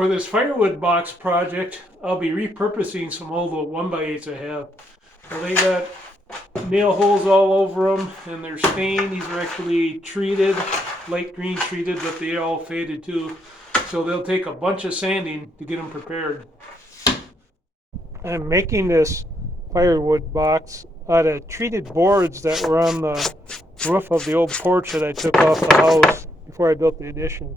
For this firewood box project, I'll be repurposing some old 1x8s I have. So they got nail holes all over them and they're stained. These are actually treated, light green treated, but they all faded too. So they'll take a bunch of sanding to get them prepared. I'm making this firewood box out of treated boards that were on the roof of the old porch that I took off the house before I built the addition.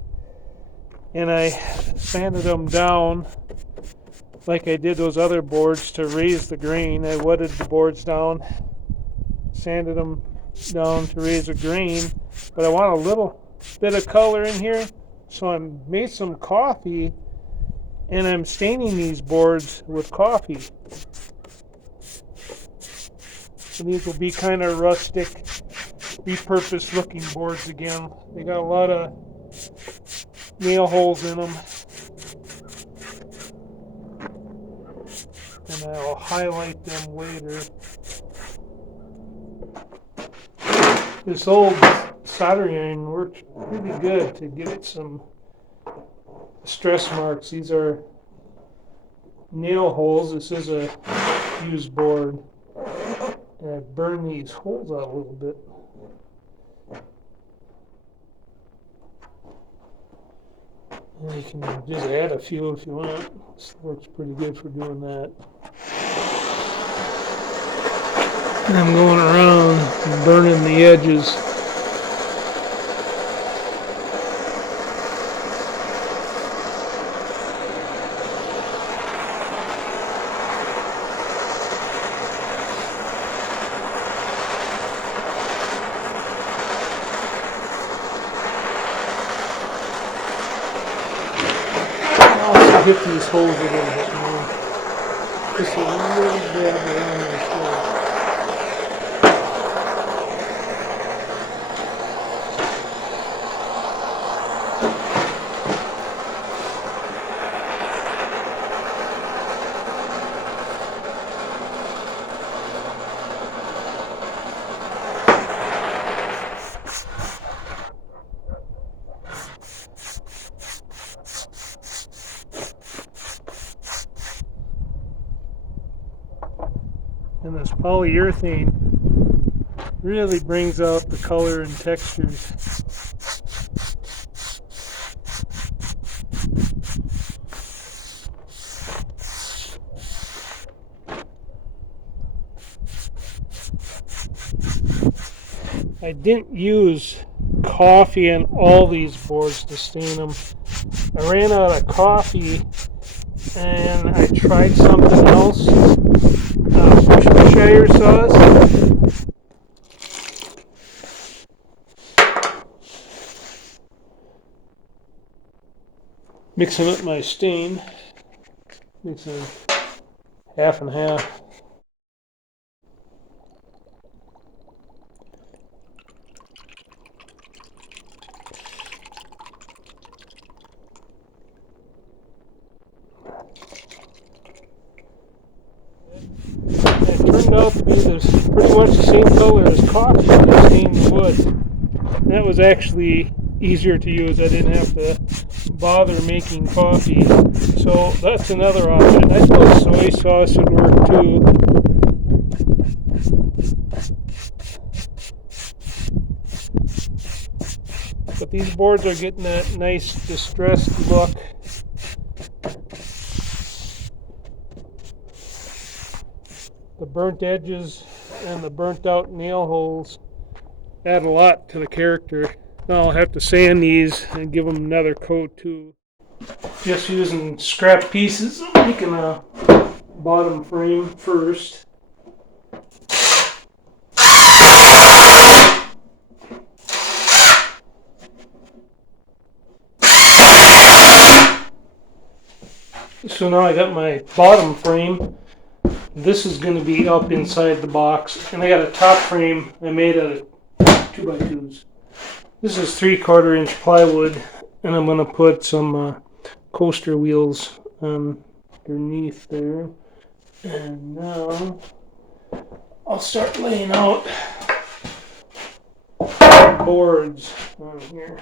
And I sanded them down like I did those other boards to raise the grain. I wetted the boards down, sanded them down to raise the grain, but I want a little bit of color in here, so I made some coffee and I'm staining these boards with coffee. So these will be kind of rustic, repurposed looking boards again. They got a lot of nail holes in them, and I'll highlight them later. This old soldering iron works really good to give it some stress marks. These are nail holes. This is a used board, and I burned these holes out a little bit. And you can just add a few if you want. This works pretty good for doing that. And I'm going around and burning the edges. Hit these holes a little bit more. Just a little dab around this hole. And this polyurethane really brings out the color and textures. I didn't use coffee in all these boards to stain them. I ran out of coffee and I tried something else. Worcestershire sauce. Mixing up my stain. Mixing half and half. It turned out to be pretty much the same color as coffee when I stained the wood. And that was actually easier to use. I didn't have to bother making coffee. So that's another option. I suppose soy sauce would work too. But these boards are getting that nice distressed look. The burnt edges and the burnt out nail holes add a lot to the character. Now I'll have to sand these and give them another coat too. Just using scrap pieces, I'm making a bottom frame first. So now I got my bottom frame. This is going to be up inside the box, and I got a top frame I made out of 2x2s. This is 3/4 inch plywood, and I'm going to put some coaster wheels underneath there. And now I'll start laying out boards on here.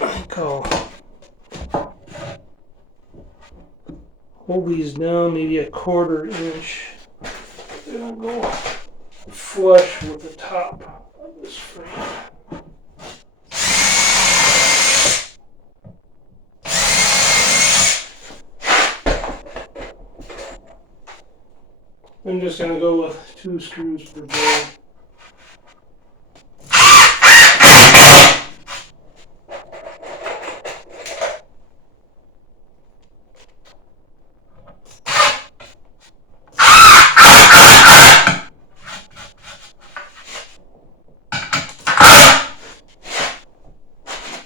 I think I'll hold these down maybe a 1/4 inch. Then I'll go flush with the top of this frame. I'm just going to go with 2 screws per board.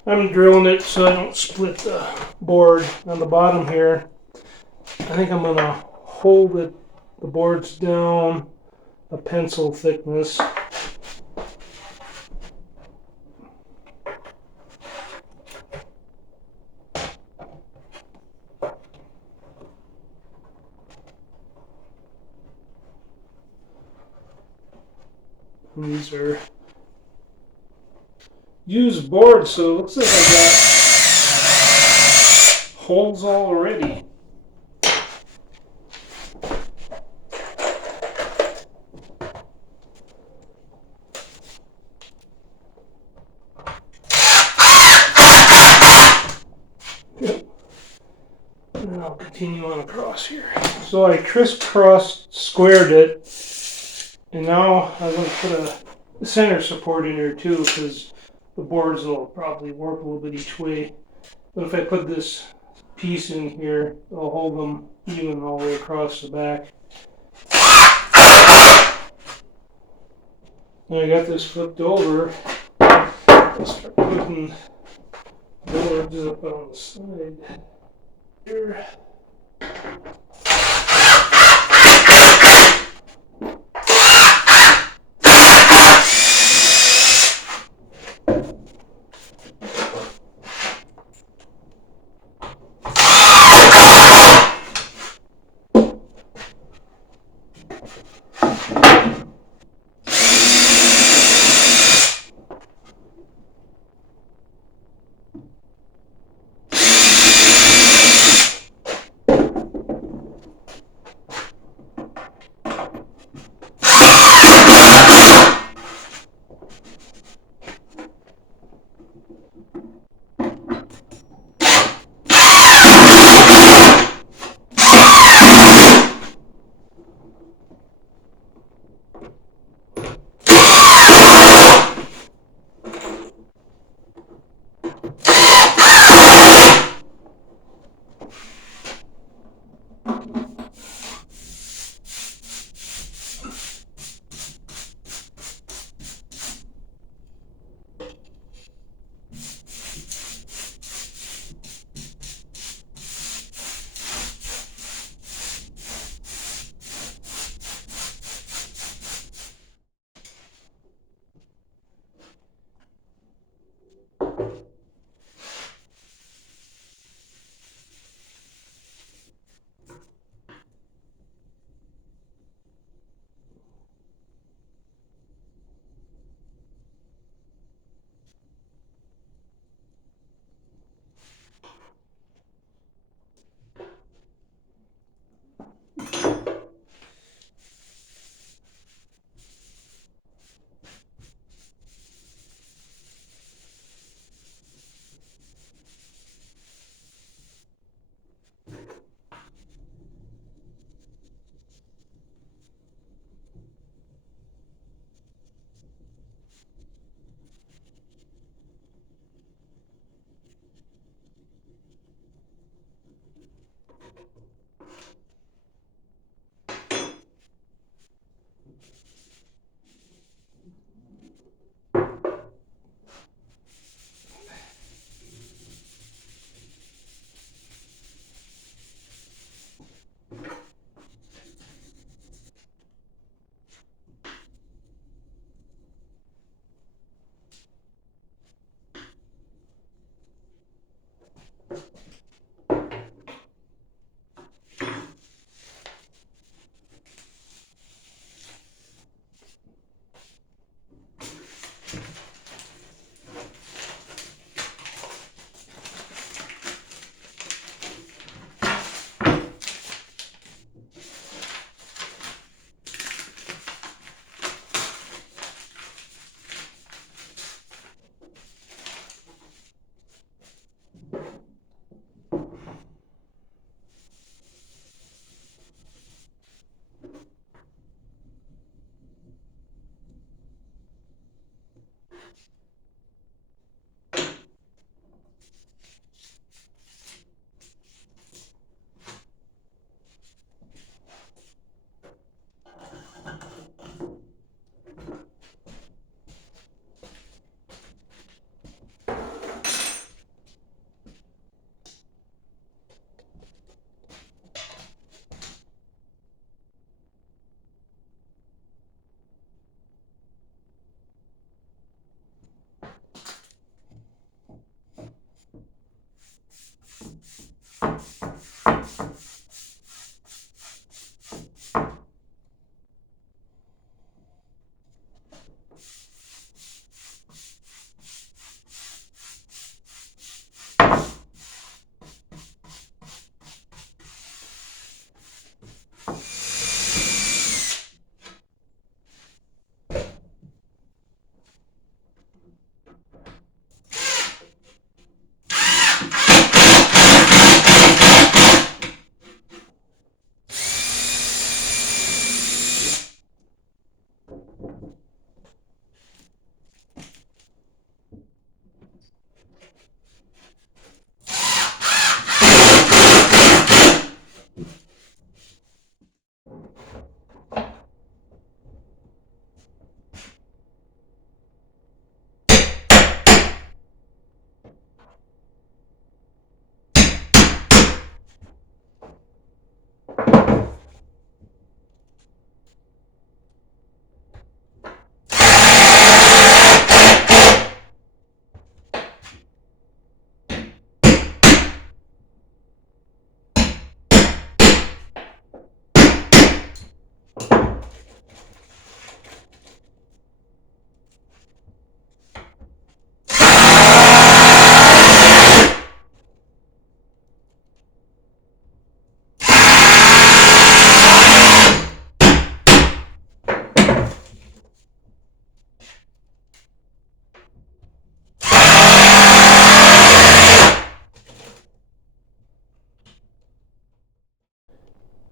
I'm drilling it so I don't split the board on the bottom here. I think I'm going to hold the boards down a pencil thickness. And these are used boards, so it looks like I got holes already. And I'll continue on across here. So I crisscrossed squared it, and now I'm going to put a center support in here too, because the boards will probably work a little bit each way. But if I put this piece in here, it'll hold them even all the way across the back. Now I got this flipped over. I'll start putting boards up on the side here.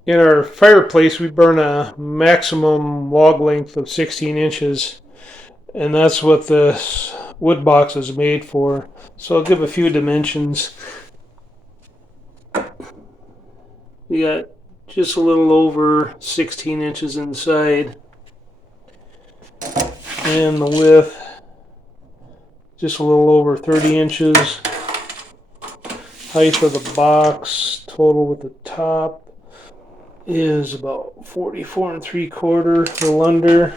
In our fireplace, we burn a maximum log length of 16 inches, and that's what this wood box is made for. So I'll give a few dimensions. You got just a little over 16 inches inside, and the width just a little over 30 inches. Height of the box total with the top is about 44 3/4, a little under.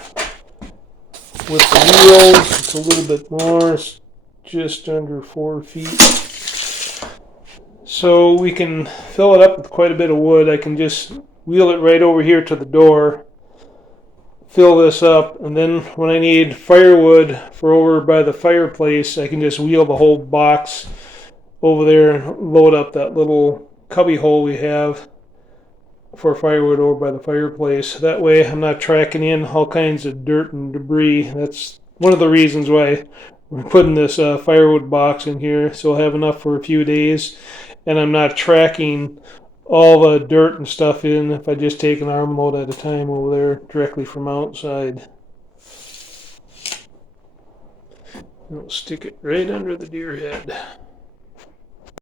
With the wheels, it's a little bit more, it's just under 4 feet. So we can fill it up with quite a bit of wood. I can just wheel it right over here to the door, fill this up, and then when I need firewood for over by the fireplace, I can just wheel the whole box over there and load up that little cubby hole we have for firewood over by the fireplace. That way I'm not tracking in all kinds of dirt and debris. That's one of the reasons why we're putting this firewood box in here, so I'll have enough for a few days, and I'm not tracking all the dirt and stuff in if I just take an armload at a time over there directly from outside. And we'll stick it right under the deer head.